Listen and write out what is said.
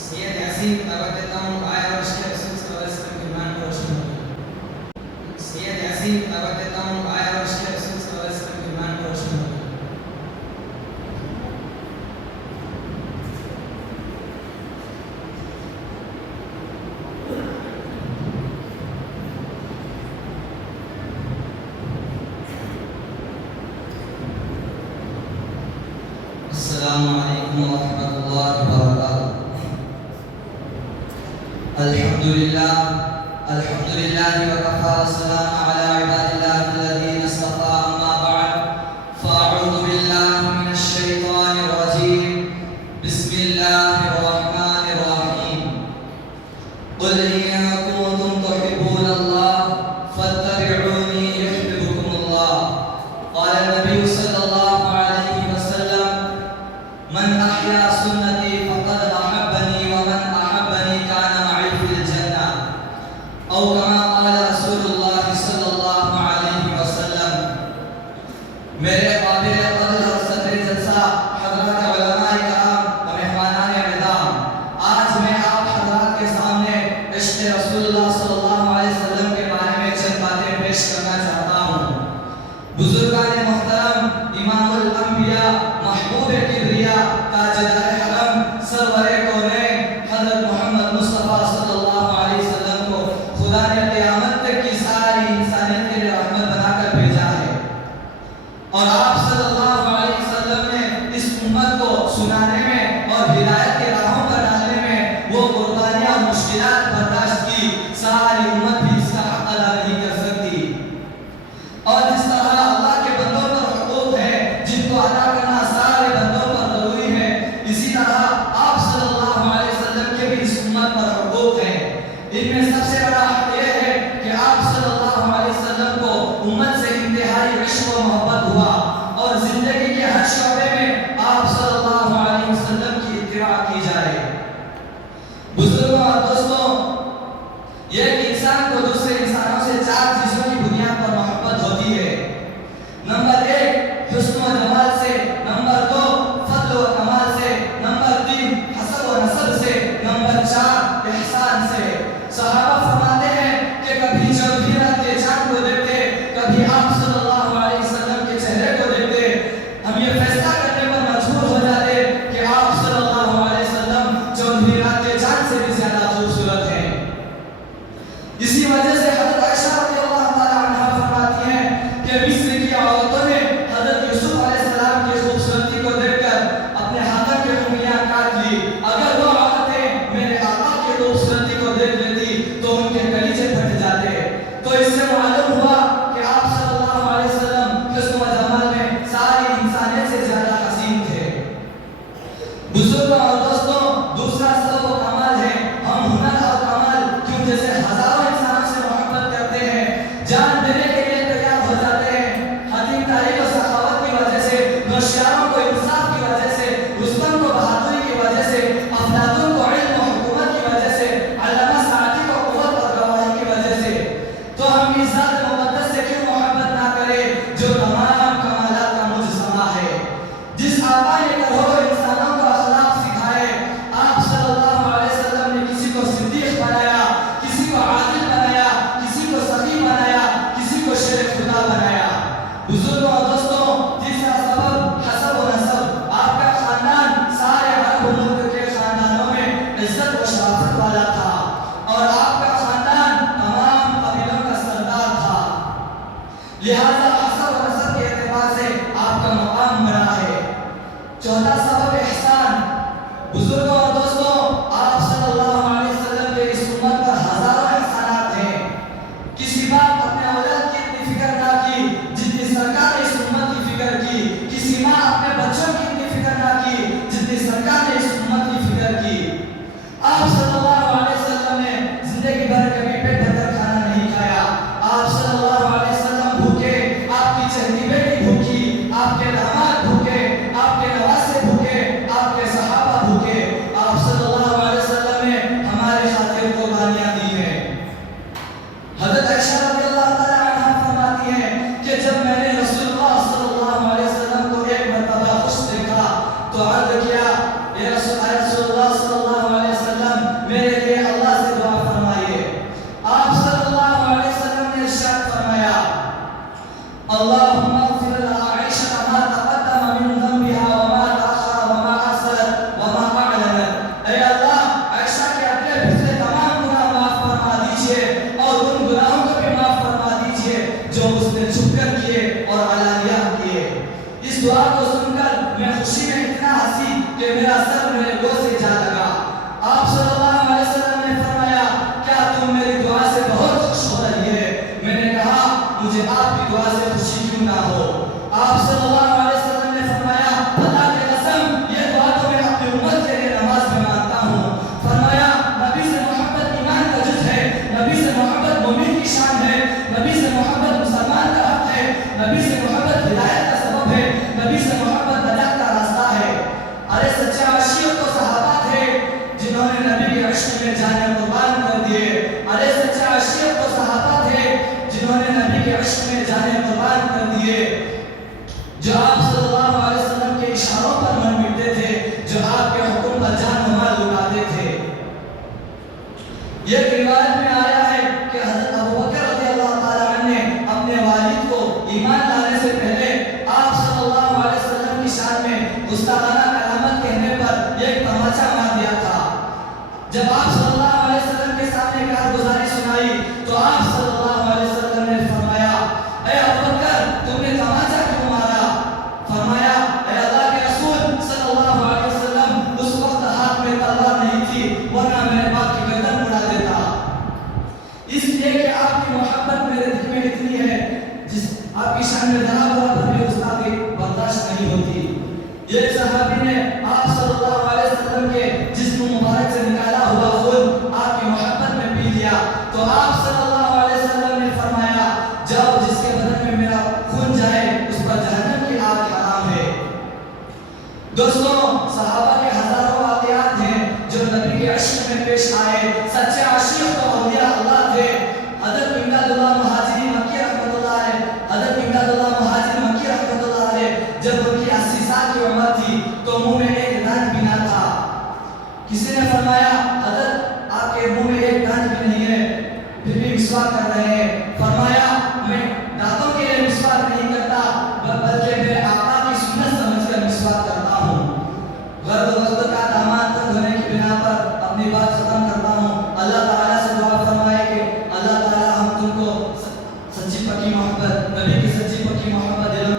سید یاسین کی دعوت دیتا ہوں، آیا اور عشق رسول صلی اللہ علیہ وسلم کے ایمان کو روشن ہو جائے۔ سید یاسین کی دعوت دیتا ہوں، آیا اور عشق رسول صلی اللہ علیہ وسلم کے ایمان کو روشن ہو جائے۔ السلام علیکم ورحمۃ اللہ وبرکاتہ۔ الحمدللہ وکفی والسلام علی عباد اللہ الذین اصطفی، اما بعد فاعوذ باللہ من الشیطان الرجیم، بسم اللہ الرحمن الرحیم۔ قل ان کنتم تحبون اللہ فاتبعونی یحببکم اللہ۔ قال النبی صلی اللہ علیہ وسلم من احیا سنتی فقد احبنی ومن احبنی کان معی فی الجنہ، او کما قال رسول اللہ صلی اللہ علیہ وسلم۔ میرے قابل قدر اور صدر جلسہ حضرات علماء کرام و مہمانان اعظام، آج میں آپ حضرات کے سامنے عشق رسول اللہ صلی اللہ علیہ وسلم کے بارے میں چند باتیں پیش کرنا چاہتا ہوں۔ بزرگان محترم، امام الانبیاء، محبوب کبریا، تاجدار حرم، سرور کونین حضرت محمد مصطفیٰ صلی اللہ علیہ وسلم کو خدا نے قیامت تک کی ساری انسانیت کے لیے رحمت بنا کر بھیجا ہے، اور آپ صلی اللہ علیہ وسلم نے اس امت کو سنانے میں اور ہدایت کے راہوں پر ڈالنے میں وہ قربانیاں اور مشکلات برداشت کی، ساری امت بھی اس کا حق ادا نہیں کر سکتی۔ اور جس طرح اللہ کے بندوں پر حقوق ہے جن کو ادا کرنا سارے بندوں پر ضروری ہے، اسی طرح آپ صلی اللہ علیہ وسلم کے بھی اس امت پر حقوق ہیں۔ ان میں سب سے بڑا حق یہ ہے کہ آپ صلی اللہ علیہ وسلم کو امت سے انتہائی عشق و محبت ہوا، اور زندگی کے ہر شعبے میں آپ صلی اللہ علیہ وسلم کی اتباع کی جائے۔ بزرگوں اور دوستوں، یہ کہ انسان کو دوسرے انسانوں سے چار چیزوں کی بنیاد پر محبت ہوتی ہے۔ نمبر 1 حسن و جمال سے، نمبر 2 فضل و کمال سے، نمبر 3 حسب و نسب سے، نمبر 4 احسان سے۔ صحابہ فرماتے ہیں کہ کبھی جب بھی رات کے چاند کو دیکھتے، کبھی آپ صلی اللہ علیہ وسلم کے چہرے کو دیکھتے، ہم یہ فیصلہ کرنے پر مجبور ہو جاتے کہ آپ صلی اللہ علیہ وسلم جو بھی رات کے چاند سے بھی زیادہ خوبصورت عشق میں جانے قربان کر دیے. ارے سچے عاشق تو صحابہ تھے جنہوں نے نبی کے عشق میں جانے قربان کر دیے, جو آپ صلی اللہ علیہ وسلم کے اشاروں پر من مٹتے تھے, جو آپ کے حکم پر جان و مال لٹاتے تھے. یہ روایت میں آیا ہے کہ حضرت ابوبکر رضی اللہ تعالیٰ عنہ نے اپنے والد کو ایمان لانے سے پہلے آپ صلی اللہ علیہ وسلم کی شان میں گستاخانہ کلامت کہنے پر ایک تماچا مار دیا تھا. جب آپ صلی اللہ علیہ وسلم کے سامنے کارگزاری سنائی تو آپ صلی اللہ علیہ وسلم نے فرمایا, اے ابوبکر تم نے تماچا کیوں مارا؟ فرمایا, اے اللہ کے رسول صلی اللہ علیہ وسلم, اس وقت ہاتھ میں تلوار نہیں تھی ورنہ میرے باپ کی گردن اڑا دیتا. اس لیے کہ آپ کی محبت میرے دل میں اتنی ہے جس آپ کی شان میں ذرا برابر بھی گستاخی برداشت نہیں ہوتی. یہ صحابی نے آپ صلی اللہ علیہ وسلم کے جسم مبارک سے نکالا ہوا خون آپ کی محبت میں پی لیا تو آپ صلی اللہ علیہ وسلم نے فرمایا, جاؤ جس کے بدن میں میرا خون جائے اس پر جہنم کی آگ حرام ہے. دوستوں, صحابہ کے ہزاروں واقعات ہیں جو نبی کے عشق میں پیش آئے. سچے عاشق تو اولیاء اللہ تھے. حضرت امداد اللہ مہاجری مکی رحمۃ اللہ علیہ, حضرت امداد اللہ مہاجری مکی رحمۃ اللہ علیہ جب ان کی 80 سال کی عمر تھی تو منہ میں ایک دانت بھی نہ تھا. کسی نے فرمایا